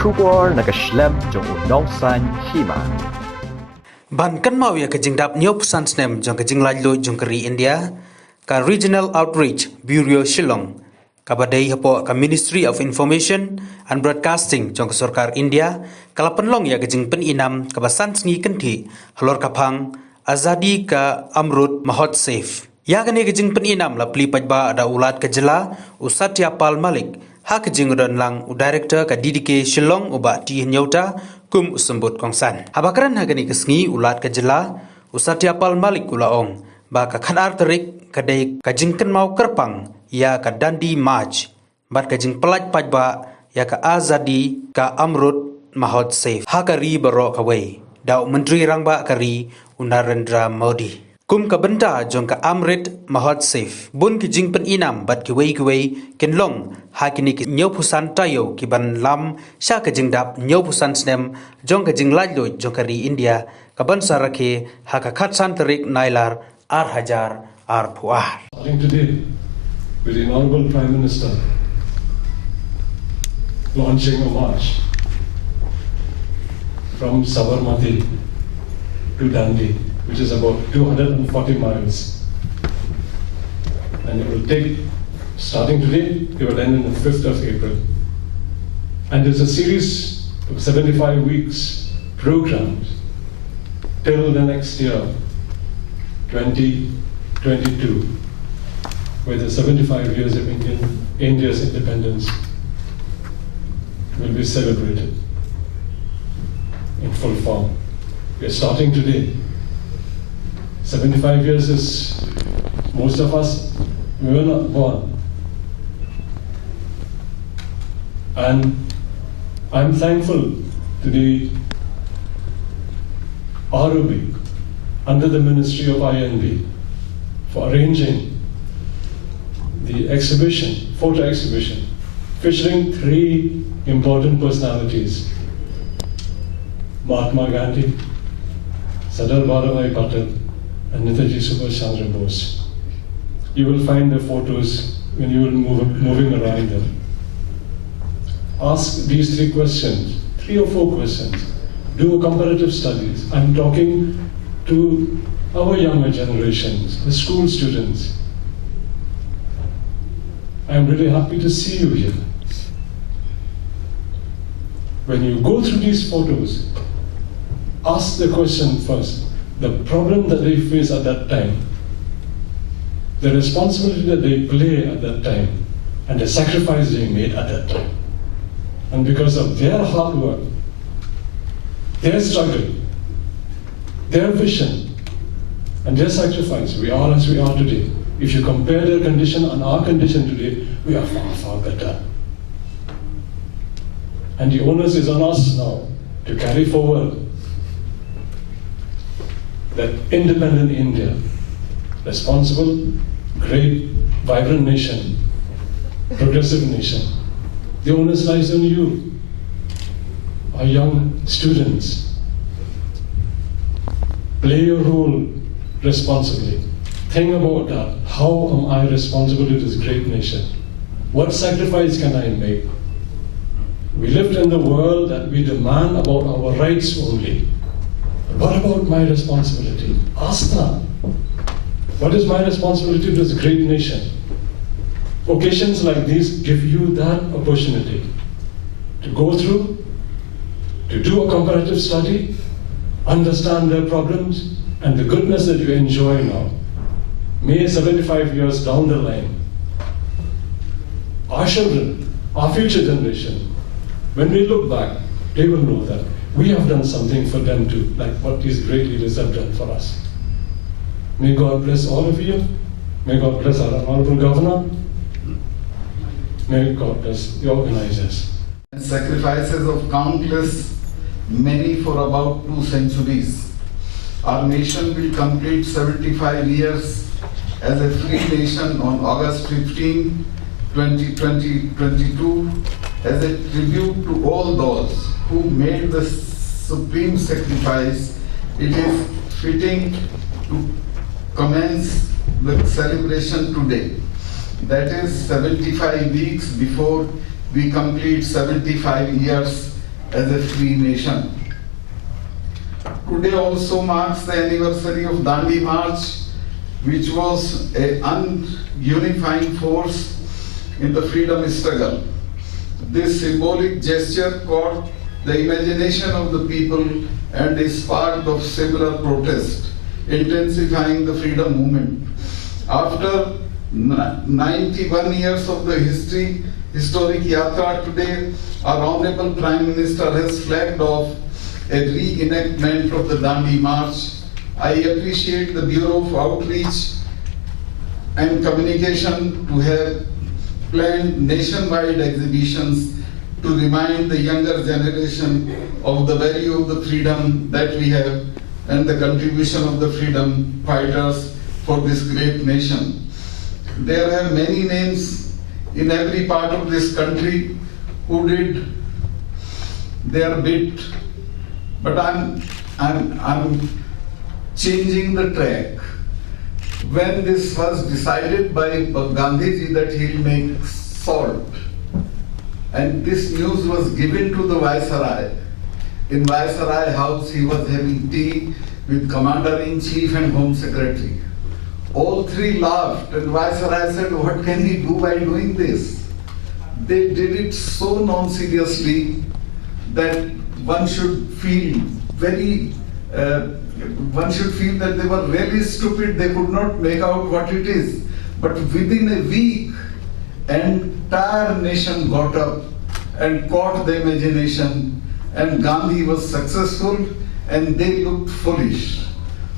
Shugor na Snem jong unong san Hima. Ban kan mau ya ke Jingdap nyop san Snem jong ke Jinglaitluid jong keri India ka Regional Outreach Bureau Shillong ka badai hapo ka Ministry of Information and Broadcasting jong ke Sarkar India kala penlong ya ke Jingpyni inam ka basan Sngi kenti halor kapang azadi ka amrut mahot safe ya kene ke Jingpyni inam la Plie pajba ada ulat ke jela usatiapal malik ha ke jingudon lang u director ka DDK Shillong uba ti nyauta kum usembut kongsan habakaran ha kene ke Sngi ulat ke jela usatiapal malik ulaong ba ka khanar terik kadai ka jingken mau kerpang ya ka dandi march bat ka jing pelaj pajba ya ka azadi ka amrut mahot safe ha kari baro ka wei dau menteri rangba kari Narendra Modi kum ka benta jong ka amrit mahot safe bun ki Jingpyni inam bat ki wei kenlong ha kini ki nyopusan Taïew ki ban lam sha ka Jingdap nyopusan Snem jong ka Jinglaitluid jong kari India ka ban Rakhe ha ka khatsan terik nailar ar hajar ar puar. Starting today with the Honorable Prime Minister launching a march from Sabarmati to Dandi, which is about 240 miles. And it will take, starting today, it will end on the 5th of April. And there's a series of 75 weeks programmed till the next year, 2022, where the 75 years of India's independence will be celebrated in full form. We are starting today. 75 years is, most of us, we were not born. And I'm thankful to the ROB under the Ministry of INB for arranging the exhibition, photo exhibition, featuring three important personalities: Mahatma Gandhi, Sardar Vallabhbhai Patel, and Netaji Subhash Chandra Bose. You will find the photos when you will moving around them. Ask these three questions, 3 or 4 questions. Do comparative studies. I'm talking to our younger generations, the school students. I'm really happy to see you here. When you go through these photos, ask the question first, the problem that they face at that time, the responsibility that they play at that time, and the sacrifice they made at that time. And because of their hard work, their struggle, their vision, and their sacrifice, we are as we are today. If you compare their condition and our condition today, we are far, far better. And the onus is on us now to carry forward that independent India, responsible, great, vibrant nation, progressive nation. The onus lies on you, our young students. Play your role responsibly. Think about that. How am I responsible to this great nation? What sacrifice can I make? We lived in the world that we demand about our rights only. But what about my responsibility? Ask that. What is my responsibility to this great nation? Occasions like these give you that opportunity to go through, to do a comparative study, understand their problems, and the goodness that you enjoy now. May 75 years down the line, our children, our future generation, when we look back, they will know that we have done something for them too, like what these great leaders have done for us. May God bless all of you. May God bless our Honorable Governor. May God bless the organizers. Sacrifices of countless, many for about 2 centuries. Our nation will complete 75 years as a free nation on August 15, 2022, as a tribute to all those who made the supreme sacrifice. It is fitting to commence the celebration today. That is 75 weeks before we complete 75 years as a free nation. Today also marks the anniversary of Dandi March, which was an unifying force in the freedom struggle. This symbolic gesture caught the imagination of the people and sparked of similar protest, intensifying the freedom movement. After 91 years of the historic yatra today, our Honorable Prime Minister has flagged off a reenactment of the Dandi March. I appreciate the Bureau of Outreach and Communication to have planned nationwide exhibitions to remind the younger generation of the value of the freedom that we have and the contribution of the freedom fighters for this great nation. There are many names in every part of this country who did their bit, but I'm changing the track. When this was decided by Gandhiji that he'll make salt, and this news was given to the Viceroy. In Viceroy House, he was having tea with Commander-in-Chief and Home Secretary. All three laughed, and Viceroy said, "What can we do by doing this?" They did it so non-seriously that one should feel that they were really stupid. They could not make out what it is. But within a week, entire nation got up and caught the imagination, and Gandhi was successful and they looked foolish.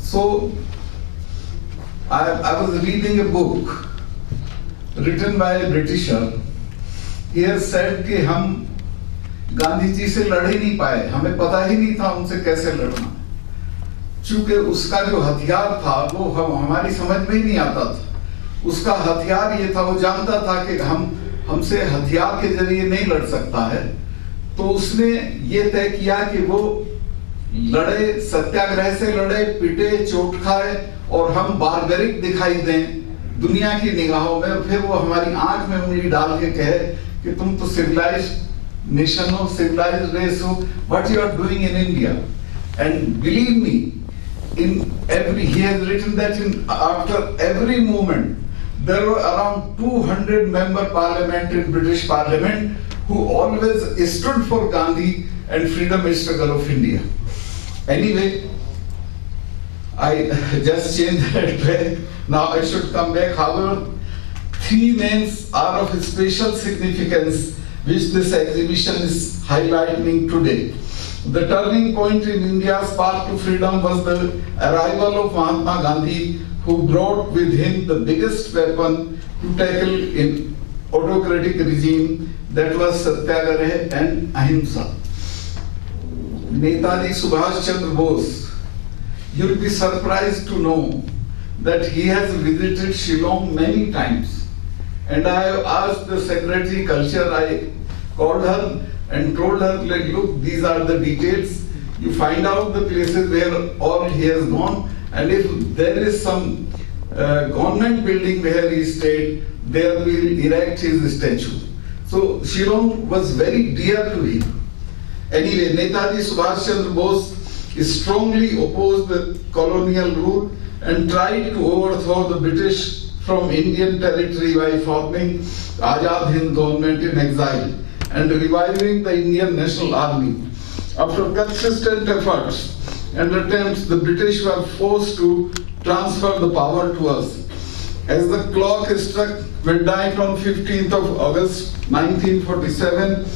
So I was reading a book written by a Britisher. He has said कि हम गांधी जी से लड़ ही नहीं पाए, हमें पता ही नहीं था उनसे कैसे लड़ना, चूंकि उसका जो हथियार था वो हमारी समझ में ही नहीं आता था। उसका हथियार ये था, वो जानता था कि हमसे हथियार के जरिए नहीं लड़ सकता है, तो उसने ये तय किया कि वो लड़े, सत्याग्रह से लड़े, पिटे, चोट खाए और हम बारबेरिक दिखाई दें दुनिया की निगाहों में। फिर वो हमारी आंख में उंगली डाल के कहे कि तुम तो सिविलाइज्ड नेशन हो, सिविलाइज्ड रेस हो, what you are doing in India. And believe me, he has written that after every movement there were around 200 member parliament in British Parliament who always stood for Gandhi and freedom struggle of India. Anyway, I just changed that way. Now I should come back. However, three names are of special significance which this exhibition is highlighting today. The turning point in India's path to freedom was the arrival of Mahatma Gandhi, who brought with him the biggest weapon to tackle an autocratic regime, that was Satyagraha and Ahimsa. Netaji Subhash Chandra Bose, you'll be surprised to know that he has visited Shillong many times. And I have asked the Secretary Culture, I called her and told her, like, look, these are the details. You find out the places where all he has gone, and if there is some government building where he stayed, there we'll erect his statue. So Shillong was very dear to him. Anyway, Netaji Subhash Chandra Bose strongly opposed the colonial rule and tried to overthrow the British from Indian territory by forming Azad Hind government in exile and reviving the Indian National Army. After consistent efforts and attempts, the British were forced to transfer the power to us. As the clock struck midnight on 15th of August 1947,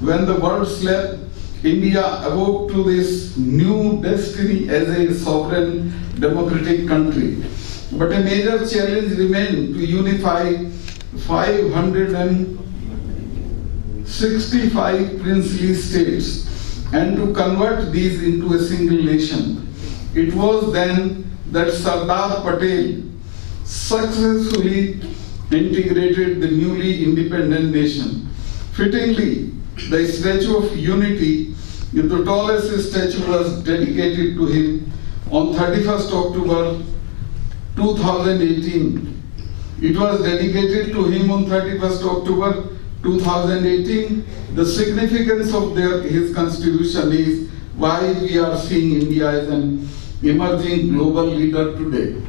when the world slept, India awoke to this new destiny as a sovereign democratic country. But a major challenge remained to unify 565 princely states and to convert these into a single nation. It was then that Sardar Patel successfully integrated the newly independent nation. Fittingly, the Statue of Unity, the tallest statue, was dedicated to him on 31st October 2018. It was dedicated to him on 31st October 2018, the significance of his constitution is why we are seeing India as an emerging global leader today.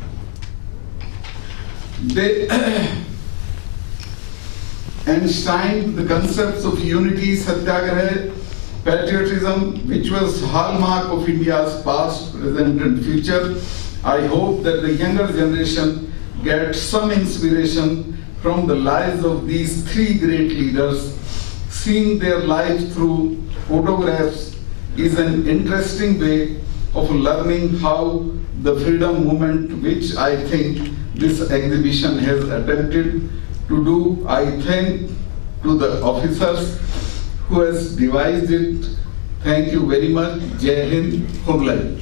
They enshrined the concepts of unity, satyagraha, patriotism, which was hallmark of India's past, present and future. I hope that the younger generation gets some inspiration from the lives of these three great leaders. Seeing their lives through photographs is an interesting way of learning how the freedom movement, which I think this exhibition has attempted to do. I thank to the officers who has devised it. Thank you very much. Jai Hind, Honglai.